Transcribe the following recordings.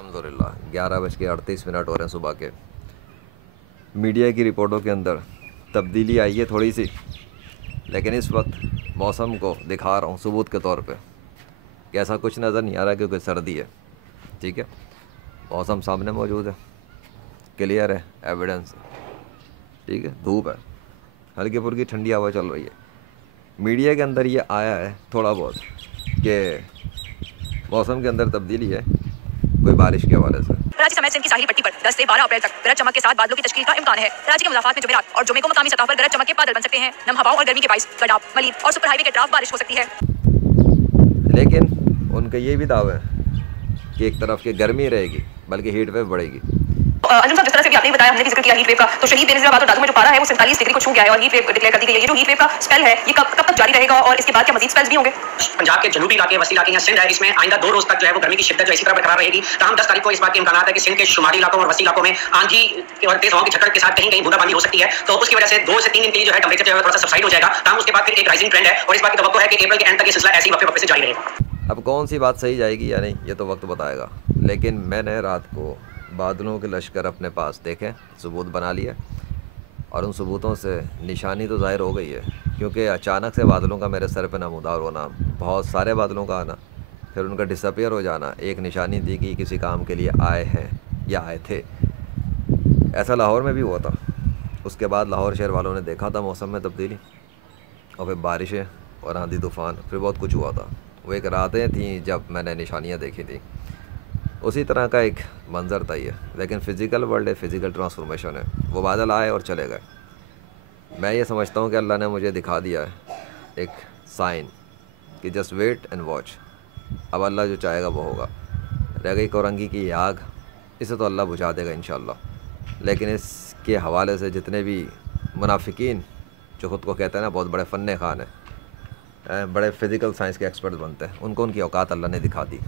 अल्हम्दुलिल्लाह 11:38 हो रहे हैं सुबह के। मीडिया की रिपोर्टों के अंदर तब्दीली आई है थोड़ी सी, लेकिन इस वक्त मौसम को दिखा रहा हूँ सबूत के तौर पे कि ऐसा कुछ नज़र नहीं आ रहा क्योंकि सर्दी है। ठीक है, मौसम सामने मौजूद है, क्लियर है, एविडेंस है। ठीक है, धूप है, हल्की फुल्की ठंडी हवा चल रही है। मीडिया के अंदर ये आया है थोड़ा बहुत कि मौसम के अंदर तब्दीली है कोई बारिश के हवाले से। कराची समेत सिंध की साहिली पट्टी पर 10 से 12 अप्रैल तक गरज चमक के साथ बादलों की तश्कील का इम्कान है। कराची के मुज़ाफ़ात में जुमेरात और जुमे को मकामी सतह पर गरज चमक के बादल बन सकते हैं। नम हवाओं और गर्मी के बाइस गडाब, मलीद और सुपर हाईवे के अतराफ बारिश हो सकती है। लेकिन उनके ये भी दावे हैं कि एक तरफ की गर्मी रहेगी बल्कि हीट वेव बढ़ेगी। अंजुम साहब, जिस तरह से भी आपने बताया, हमने जिक्र किया हीट वेव का, तो शहीद बेनज़ीर और दादू में जो पारा है वो 47 डिग्री को छू गया है और हीट वेव डिक्लेयर कर दी गई है। ये जो हीट वेव का स्पेल है ये कब तक जारी रहेगा और इसके बाद क्या मजीद स्पेल्स भी होंगे? पंजाब के जनूबी इलाके, वसी इलाके या सिंध है, इसमें आइंदा 2 रोज तक जो है वो गर्मी की शिद्दत जो इसी तरह बरकरार रहेगी। तमाम 10 तारीख को इस बात के इम्कान है कि सिंध के शुमाली इलाकों और वसी इलाकों में आंधी और तेज हवाओं की झटक के साथ कहीं कहीं बूंदाबांदी हो सकती है। तो उसकी वजह से 2 से 3 दिन के लिए जो है टेम्परेचर जो है थोड़ा सा सबसाइड हो जाएगा। तमाम उसके बाद फिर एक राइजिंग ट्रेंड है और इस बात की तवक्को है कि अप्रैल के एंड तक ये सिलसिला ऐसे ही वक्फे से जारी रहेगा। अब कौन सी बात सही जाएगी या नहीं ये तो वक्त बताएगा, लेकिन मैंने रात को बादलों के लश्कर अपने पास देखे, सबूत बना लिया और उन सबूतों से निशानी तो ज़ाहिर हो गई है। क्योंकि अचानक से बादलों का मेरे सर पे नमूदार होना, बहुत सारे बादलों का आना, फिर उनका डिसअपीयर हो जाना, एक निशानी थी कि किसी काम के लिए आए हैं या आए थे। ऐसा लाहौर में भी हुआ था। उसके बाद लाहौर शहर वालों ने देखा था मौसम में तब्दीली और फिर बारिशें और आंधी तूफ़ान, फिर बहुत कुछ हुआ था। वो एक रातें थीं जब मैंने निशानियाँ देखी थी। उसी तरह का एक मंज़र था ये, लेकिन फ़िज़िकल वर्ल्ड है, फ़िज़िकल ट्रांसफॉर्मेशन है। वो बादल आए और चले गए। मैं ये समझता हूँ कि अल्लाह ने मुझे दिखा दिया है एक साइन कि जस्ट वेट एंड वॉच। अब अल्लाह जो चाहेगा वो होगा। रह गई कोरंगी की आग, इसे तो अल्लाह बुझा देगा इंशाअल्लाह। लेकिन इसके हवाले से जितने भी मुनाफिकीन जो ख़ुद को कहते हैं ना बहुत बड़े फ़न्ने खान हैं, बड़े फ़िज़िकल साइंस के एक्सपर्ट बनते हैं, उनको उनकी औकात अल्लाह ने दिखा दी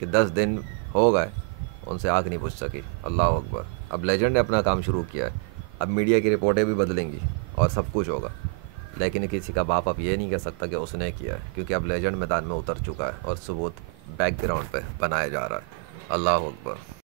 कि 10 दिन हो गए उनसे आग नहीं बुझ सकी। अल्लाह अकबर। अब लेजेंड ने अपना काम शुरू किया है। अब मीडिया की रिपोर्टें भी बदलेंगी और सब कुछ होगा, लेकिन किसी का बाप अब ये नहीं कह सकता कि उसने किया है, क्योंकि अब लेजेंड मैदान में उतर चुका है और सबूत बैकग्राउंड पे बनाया जा रहा है। अल्लाह अकबर।